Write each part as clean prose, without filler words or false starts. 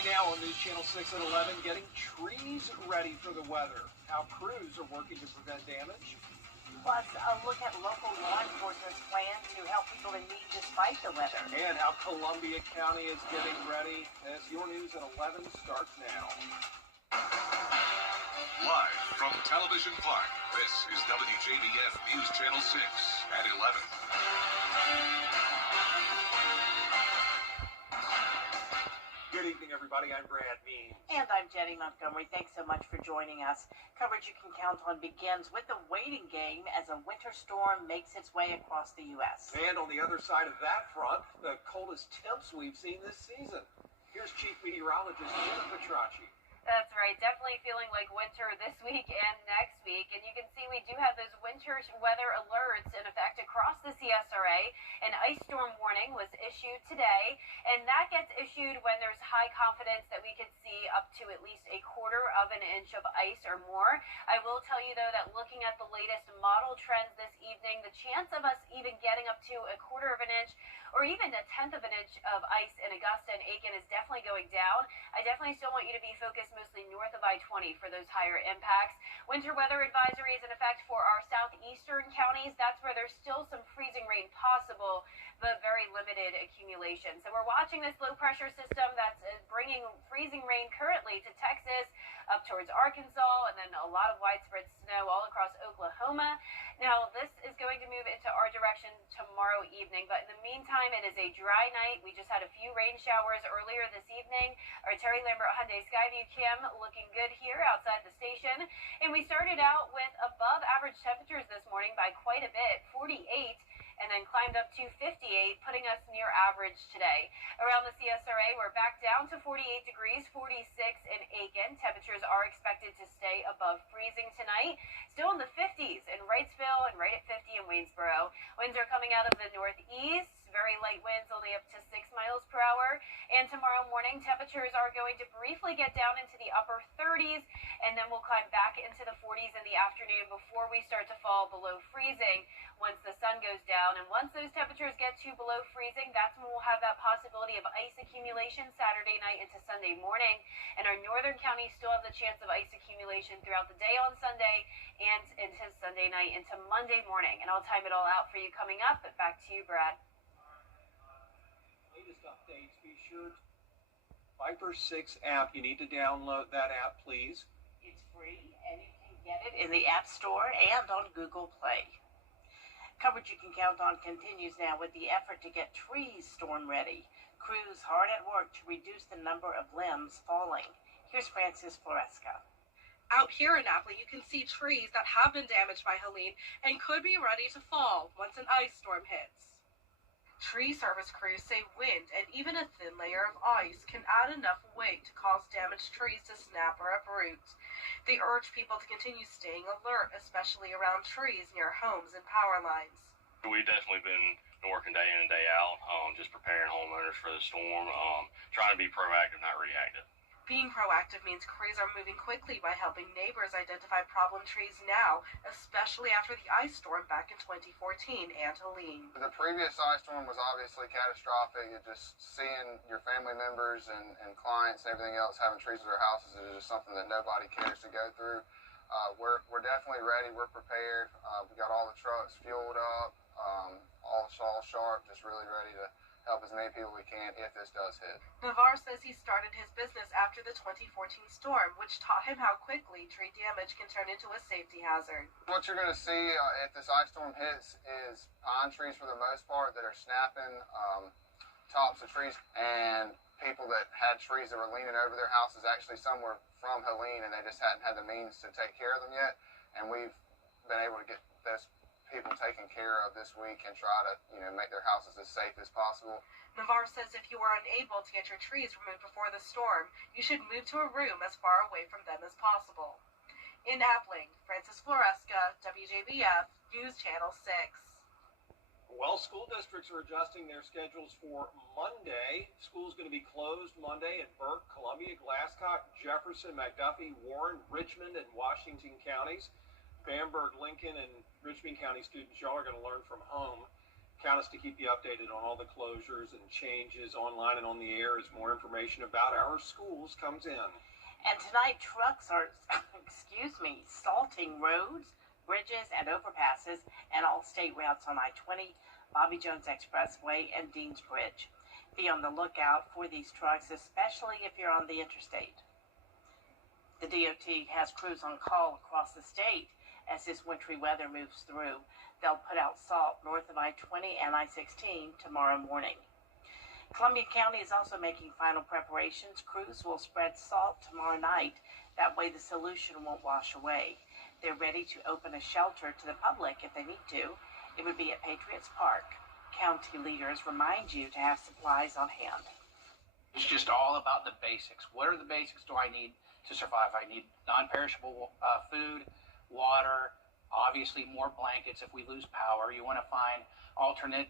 Right now on News Channel 6 at 11, getting trees ready for the weather. How crews are working to prevent damage. Plus, a look at local law enforcement's plan to help people in need despite the weather. And how Columbia County is getting ready. As your news at 11 starts now. Live from Television Park, this is WJBF News Channel 6 at 11. Good evening, everybody. I'm Brad Means. And I'm Jenny Montgomery. Thanks so much for joining us. Coverage you can count on begins with the waiting game as a winter storm makes its way across the U.S. And on the other side of that front, the coldest temps we've seen this season. Here's Chief Meteorologist Jenna Petracci. That's right. Definitely feeling like winter this week and next week. And you can see we do have those winter weather alerts in effect across the CSRA. An ice storm warning was issued today, and that gets issued when there's high confidence that we could see up to at least a quarter of an inch of ice or more. I will tell you, though, that looking at the latest model trends this evening, the chance of us even getting up to a quarter of an inch or even a tenth of an inch of ice in Augusta and Aiken is definitely going down. I definitely still want you to be focused mostly north of I-20 for those higher impacts. Winter weather advisory is in effect for our southeastern counties. That's where there's still some freezing rain possible, but very limited accumulation. So we're watching this low pressure system that's bringing freezing rain currently to Texas, up towards Arkansas, and then a lot of widespread snow all across Oklahoma. Now, this is going to move into our direction tomorrow evening, but in the meantime, it is a dry night. We just had a few rain showers earlier this evening. Our Terry Lambert Hyundai Skyview cam looking good here outside the station. And we started out with above average temperatures this morning by quite a bit, 48, and then climbed up to 58, putting us near average today. Around the CSRA, we're back down to 48 degrees, 46 in Aiken. Temperatures are expected to stay above freezing tonight. Still in the 50s in Wrightsville and right at 50 in Waynesboro. Winds are coming out of the northeast. Very light winds, only up to 6 miles per hour. And tomorrow morning, temperatures are going to briefly get down into the upper 30s, and then we'll climb back into the 40s in the afternoon before we start to fall below freezing once the sun goes down. And once those temperatures get to below freezing, that's when we'll have that possibility of ice accumulation Saturday night into Sunday morning. And our northern counties still have the chance of ice accumulation throughout the day on Sunday and into Sunday night into Monday morning. And I'll time it all out for you coming up. But back to you, Brad. Latest updates, be sure Viper 6 app. You need to download that app, please. It's free, and you can get it in the App Store and on Google Play. Coverage you can count on continues now with the effort to get trees storm ready. Crews hard at work to reduce the number of limbs falling. Here's Frances Floresca. Out here in Napoli, you can see trees that have been damaged by Helene and could be ready to fall once an ice storm hits. Tree service crews say wind and even a thin layer of ice can add enough weight to cause damaged trees to snap or uproot. They urge people to continue staying alert, especially around trees near homes and power lines. We've definitely been working day in and day out, just preparing homeowners for the storm, trying to be proactive, not reactive. Being proactive means crews are moving quickly by helping neighbors identify problem trees now, especially after the ice storm back in 2014 and Helene. The previous ice storm was obviously catastrophic. Just seeing your family members and clients and everything else having trees at their houses is just something that nobody cares to go through. We're definitely ready. We're prepared. We got all the trucks fueled up, all sharp, just really ready to help as many people we can if this does hit. Navarre says he started his business after the 2014 storm, which taught him how quickly tree damage can turn into a safety hazard. What you're going to see if this ice storm hits is pine trees for the most part that are snapping tops of trees, and people that had trees that were leaning over their houses. Actually, some were from Helene and they just hadn't had the means to take care of them yet, and we've been able to get those people taken care of this week and try to, make their houses as safe as possible. Navarre says if you are unable to get your trees removed before the storm, you should move to a room as far away from them as possible. In Appling, Frances Floresca, WJBF, News Channel 6. Well, school districts are adjusting their schedules for Monday. School's going to be closed Monday in Burke, Columbia, Glasscock, Jefferson, McDuffie, Warren, Richmond, and Washington counties. Bamberg, Lincoln, and Richmond County students, y'all are going to learn from home. Count us to keep you updated on all the closures and changes online and on the air as more information about our schools comes in. And tonight, trucks are, salting roads, bridges, and overpasses, and all state routes on I-20, Bobby Jones Expressway, and Dean's Bridge. Be on the lookout for these trucks, especially if you're on the interstate. The DOT has crews on call across the state as this wintry weather moves through. They'll put out salt north of I-20 and I-16 tomorrow morning. Columbia County is also making final preparations. Crews will spread salt tomorrow night. That way the solution won't wash away. They're ready to open a shelter to the public if they need to. It would be at Patriots Park. County leaders remind you to have supplies on hand. It's just all about the basics. What are the basics do I need to survive? I need non-perishable food, water, obviously more blankets if we lose power. You want to find alternate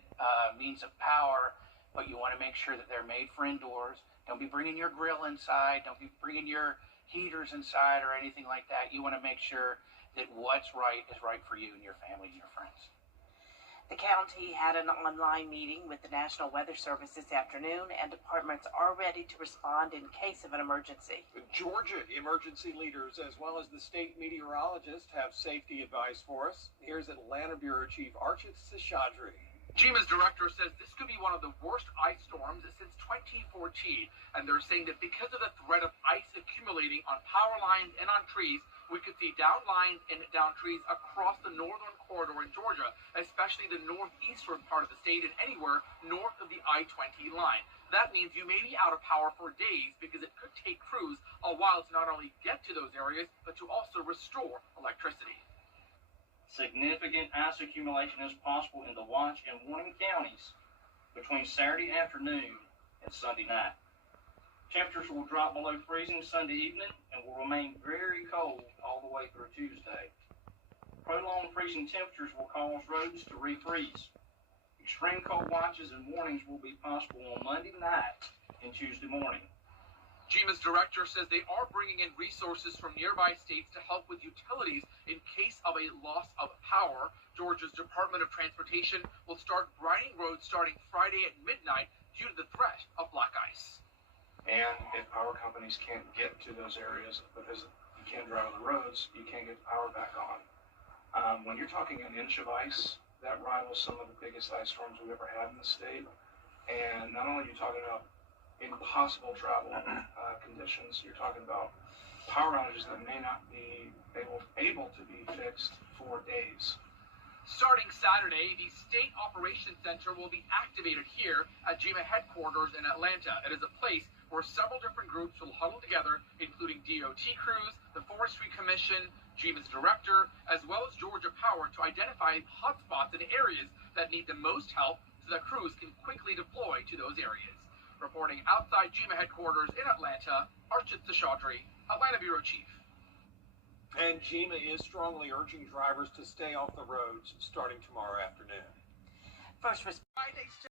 means of power, but you want to make sure that they're made for indoors. Don't be bringing your grill inside. Don't be bringing your heaters inside or anything like that. You want to make sure that what's right is right for you and your family and your friends. The county had an online meeting with the National Weather Service this afternoon, and departments are ready to respond in case of an emergency. Georgia emergency leaders, as well as the state meteorologist, have safety advice for us. Here's Atlanta Bureau Chief Archit Seshadri. GMA's director says this could be one of the worst ice storms since 2014, and they're saying that because of the threat of ice accumulating on power lines and on trees, we could see down lines and down trees across the northern corridor in Georgia, especially the northeastern part of the state and anywhere north of the I-20 line. That means you may be out of power for days because it could take crews a while to not only get to those areas, but to also restore electricity. Significant ice accumulation is possible in the Watch and Warning counties between Saturday afternoon and Sunday night. Temperatures will drop below freezing Sunday evening and will remain very cold all the way through Tuesday. Prolonged freezing temperatures will cause roads to refreeze. Extreme cold watches and warnings will be possible on Monday night and Tuesday morning. GMA's director says they are bringing in resources from nearby states to help with utilities in case of a loss of power. Georgia's Department of Transportation will start brining roads starting Friday at midnight due to the threat of black ice. And if power companies can't get to those areas because you can't drive on the roads, you can't get the power back on. When you're talking an inch of ice, that rivals some of the biggest ice storms we've ever had in the state. And not only are you talking about impossible travel conditions, you're talking about power outages that may not be able to be fixed for days. Starting Saturday, the State Operations Center will be activated here at GMA headquarters in Atlanta. It is a place where several different groups will huddle together, including DOT crews, the Forestry Commission, GMA's director, as well as Georgia Power, to identify hotspots and areas that need the most help so that crews can quickly deploy to those areas. Reporting outside GMA headquarters in Atlanta, Archit Seshadri, Atlanta Bureau Chief. And GMA is strongly urging drivers to stay off the roads starting tomorrow afternoon. First responders.